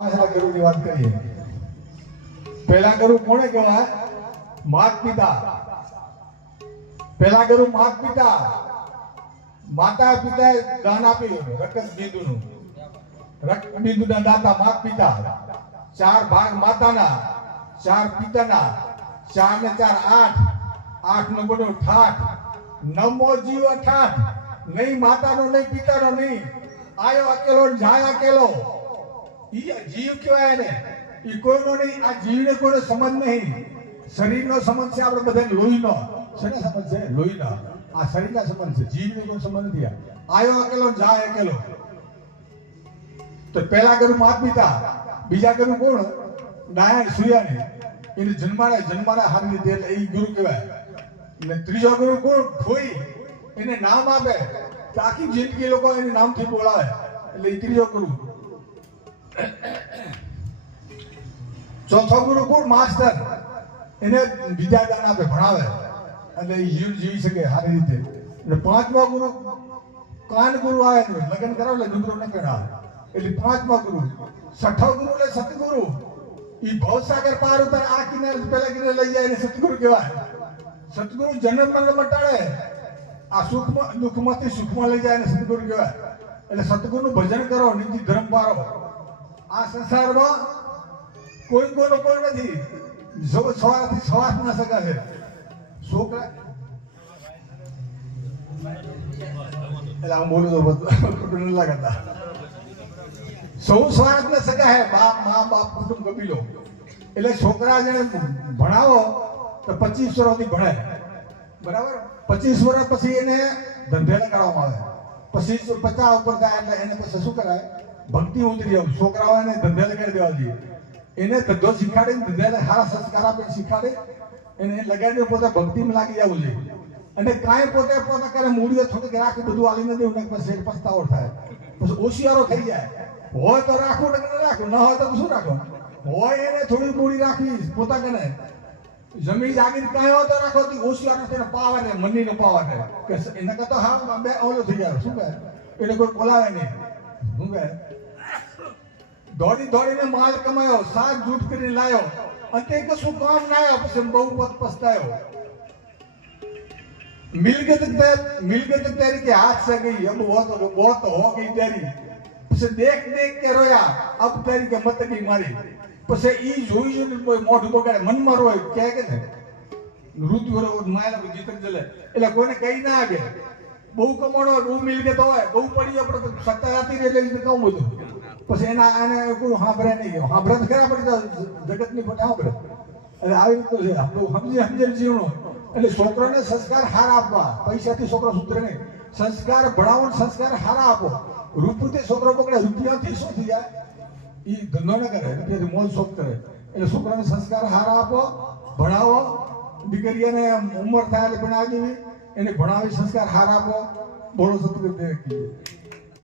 ગુરુની વાત કરીએ. પહેલા ગરુ કોને કહેવાય? માત પિતા. પહેલા ગરુ માત પિતા. માતા પિતાએ દાન આપ્યું, રક્ત બિંદુનું રક્ત બિંદુના દાતા માત પિતા. ચાર ભાગ માતાના, ચાર પિતાના, ચાર ને ચાર આઠ. આઠ નો બનો ઠાઠ. નમો જીવ ઠાઠ નહીં માતાનો, નહીં પિતાનો નહીં. આયો અકેલો જાય અકેલો. ઈ જીવ કહેવાય ને ઈ કોઈનો નહીં, આ જીવને કોઈનો સંબંધ નહીં. શરીરનો સંબંધ છે આપણે બધાને લોહીનો. શેનો સંબંધ છે? લોહીનો. આ શરીરના સંબંધ છે. જીવને કોઈ સંબંધ નથી આવ્યો અકેલો જાય અકેલો. તો પહેલા કરું માત. પિતા બીજા કરું કોણ? નારાયણ સૂર્યાને. એને જન્માડે જન્માડે હારી રીતે એટલે એ ગુરુ કહેવાય. ને ત્રીજો ગુરુ કોણ? ખોઈ. એને નામ આપે. આખી જિંદગી લોકો એને નામથી બોલાવે. એટલે એ ત્રીજો ગુરુ. ચોથો ગુરુ કોણ માસ્ટર એને બીજા દાન આપે ભણાવે. એટલે એ જીવ જીવી શકે સારી રીતે. એટલે પાંચમો ગુરુ કાન ગુરુ આવે લગ્ન કરાવે એટલે ન કરાવે. એટલે પાંચમો ગુરુ. છઠ્ઠો ગુરુ એટલે સતગુરુ એ ભવસાગર પાર ઉતાર, આ કિનારે પેલા કિનારે લઈ જાય એને સતગુરુ કહેવાય. સતગુરુ જન્મ મરણ મટાડે આ સુખમાં દુઃખમાંથી સુખમાં લઈ જાય એને સતગુરુ કહેવાય. એટલે સતગુરુનું ભજન કરો નીતિ ધર્મ પારો. આ સંસારમાં કોઈ કોઈનો કોઈ નથી. સવારથી સવાર ના શકાશે છોકરા એટલે આમ બોલું તો ખોટું લાગતા. સૌ સ્વાર્થ ને સગા હે બાપ, મા, બાપ, કુટુંબ કબીલો. એટલે છોકરા જેને ભણાવો, તો પચીસ વર્ષથી ભણે બરાબર? પચીસ વર્ષ પછી એને ધંધેલા કરવામાં આવે. પછી પચાસ ઉપર થાય એટલે એને પછી શું કરાય? ભક્તિ ઉતરી આવું છોકરાઓ એને ધંધે લગાડી દેવા જોઈએ. એને ધંધો શીખાડે ધંધે સારા સંસ્કાર આપે શીખાડે એને લગાડીને પોતે ભક્તિમાં લાગી જવું જોઈએ. અને કાંઈ પોતે પોતે કરે, મૂડીઓ થોડીક રાખી, બધું આલીને દેવું ને પછી પસ્તાવો થાય. પછી હોશિયારો થઈ જાય. હોય તો રાખવું ને ન રાખવું ન હોય તો શું રાખો? હોય એને થોડી મૂડી રાખવી પોતા કને. જમીન જાગીર કાંઈ હોય તો રાખો હોશિયારો થઈને પાવે ને મંદીનો પાવા ને કે એના કરતા હા, બે ઓલો થઈ જાય શું કહે? એટલે કોઈ બોલાવે નહીં. શું કહે? દોડી દોડીને માલ કમાયો, શાક જૂઠ કરી લાયો. અને કશું કામ ના આવ્યો, પછી બહુ પદ પસ્તાયો. મિલકત મિલકત તારી હાથ સે ગઈ હમ હો તો હો ગઈ તારી પછી દેખ દેખ કે રોયા અબ તારી કે મત મારી. પછી ઈ જોઈ જોઈને કોઈ મોઢું બગાડે, મનમાં રોય, કે કે ને? ઋતુ બરોબર માયા જીતન જલે. એટલે કોઈને કહી ના આગે બહુ કમાણો રૂ મિલકત હોય, બહુ પડી આપણે સત્તા આપી એટલે કહું બધું પછી એના આને કોઈ સાંભળે નહીં સાંભળે તો ખરા પડી જગતની પણ સાંભળે. એટલે આવી રીતનું છે. આપણું સમજી સમજે જીવનો એટલે છોકરાને સંસ્કાર હારા આપવા. પૈસાથી છોકરો સુધરે નહીં. સંસ્કાર ભણાવો સંસ્કાર હારા આપો. રૂપિયાથી છોકરો પકડે રૂપિયાથી શું થઈ જાય? એ ધંધો ન કરે, રૂપિયાથી મોજ શોખ કરે. એટલે છોકરાને સંસ્કાર હારા આપો, ભણાવો. દીકરીઓને ઉંમર થાય એટલે ભણાવી દેવી. એને ભણાવી સંસ્કાર હારા આપો. બોલો સતગુરુ.